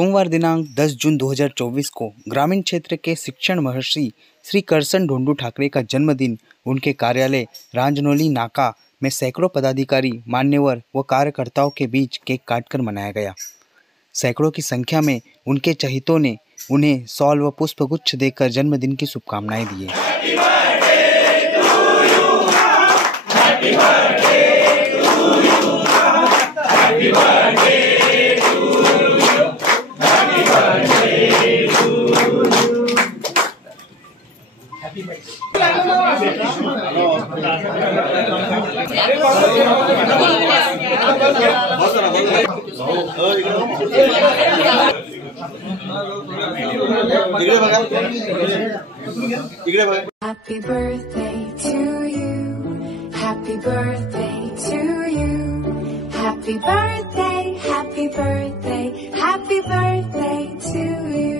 सोमवार दिनांक 10 जून 2024 को ग्रामीण क्षेत्र के शिक्षण महर्षि श्री करसन ढोंडू ठाकरे का जन्मदिन उनके कार्यालय रांजनोली नाका में सैकड़ों पदाधिकारी, मान्यवर व कार्यकर्ताओं के बीच केक काटकर मनाया गया। सैकड़ों की संख्या में उनके चहेतों ने उन्हें शॉल व पुष्पगुच्छ देकर जन्मदिन की शुभकामनाएं दी। Happy birthday to you. Happy birthday to you. Happy birthday, happy birthday, happy birthday to you.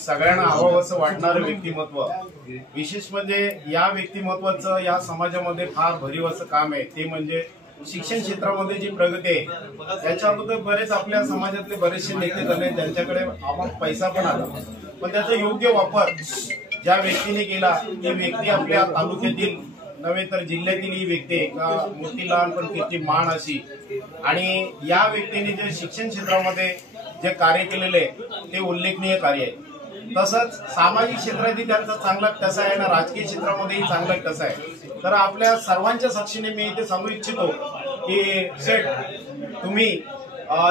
सगळ्यांना हवंसं वाटणारं व्यक्तिमत्व, विशेष म्हणजे या व्यक्तिमत्वाचं या समाजामध्ये फार भरीव असं काम आहे, ते म्हणजे शिक्षण क्षेत्रामध्ये जी प्रगती आहे। त्याच्या अगोदर बरेच आपल्या समाजातले बरेचसे नेते झाले, त्यांच्याकडे पैसा पण आला, पण त्याचा योग्य वापर ज्या व्यक्तीने केला ती व्यक्ती आपल्या तालुक्यातील नव्हे तर जिल्ह्यातील ही व्यक्ती आहे का मोठी लहान पण किती मान अशी। आणि या व्यक्तीने जे शिक्षण क्षेत्रामध्ये जे कार्य केलेले ते उल्लेखनीय कार्य आहे। तसंच सामाजिक क्षेत्रातही त्यांचा चांगला ठसा आहे ना, राजकीय क्षेत्रामध्येही चांगला ठसा आहे। तर आपल्या सर्वांच्या साक्षीने मी इथे सांगू इच्छितो की सेठ, तुम्ही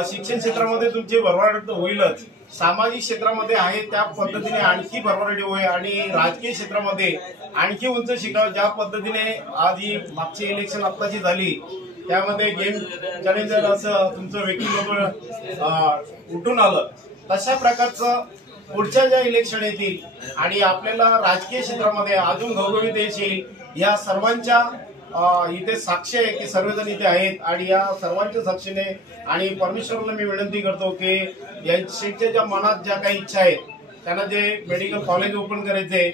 शिक्षण क्षेत्रामध्ये तुमची भरभराट होईलच, सामाजिक क्षेत्रामध्ये आहे त्या पद्धतीने आणखी भरभराटी होईल आणि राजकीय क्षेत्रामध्ये आणखी उंच शिकावं। ज्या पद्धतीने आज ही मागची इलेक्शन आत्ताची झाली त्यामध्ये गेम चॅलेंजर असं तुमचं व्यक्तिमत्व उठून आलं, तशा प्रकारचं पुढच्या ज्या इलेक्शन येतील आणि आपल्याला राजकीय क्षेत्रामध्ये अजून घवघवीत येईल, या सर्वांच्या इथे साक्ष आहे की सर्वजण इथे आहेत। आणि या सर्वांच्या साक्षीने आणि परमेश्वराला मी विनंती करतो की यांच्या ज्या मनात ज्या काही इच्छा आहेत, त्यांना जे मेडिकल कॉलेज ओपन करायचे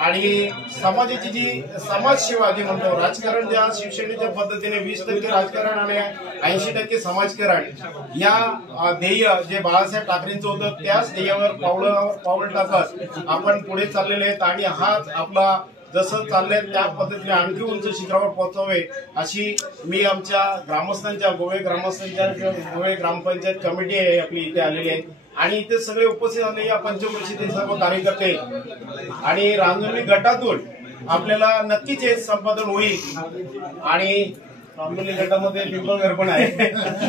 आणि समाजाची जी समाजसेवा जी म्हणतो, राजकारण ज्या शिवसेनेच्या पद्धतीने 20% राजकारण आणि 80% समाजकारण, या ध्येय जे बाळासाहेब ठाकरेंचं होतं त्याच ध्येयावर पाऊल टाकत आपण पुढे चाललेले आहेत। आणि हाच आपला जसं चाललंय त्या पद्धतीने आणखी उंच शिखरावर पोहोचावे अशी मी आमच्या ग्रामस्थांच्या गोवे ग्रामपंचायत कमिटी आहे आपली इथे आलेली आहे आणि इथे सगळे उपस्थित झाले या पंचक्रोशीतील सर्व कार्यकर्ते आणि रांजोली गटातून आपल्याला नक्कीच हे संपादन होईल। आणि रांजोली गटामध्ये पिंपळघर पण आहे,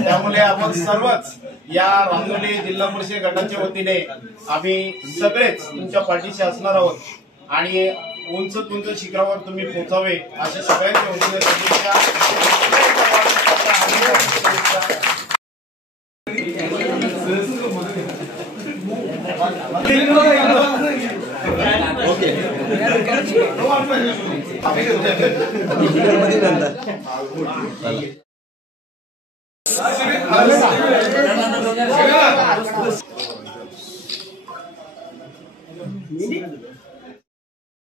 त्यामुळे आपण सर्वच या रांजोली जिल्हा परिषद गटाच्या वतीने आम्ही सगळेच तुमच्या पाठीशी असणार आहोत आणि उंच शिखरावर तुम्ही पोहोचावे अशा सगळ्यांच्या वतीने शुभेच्छा। मिनिट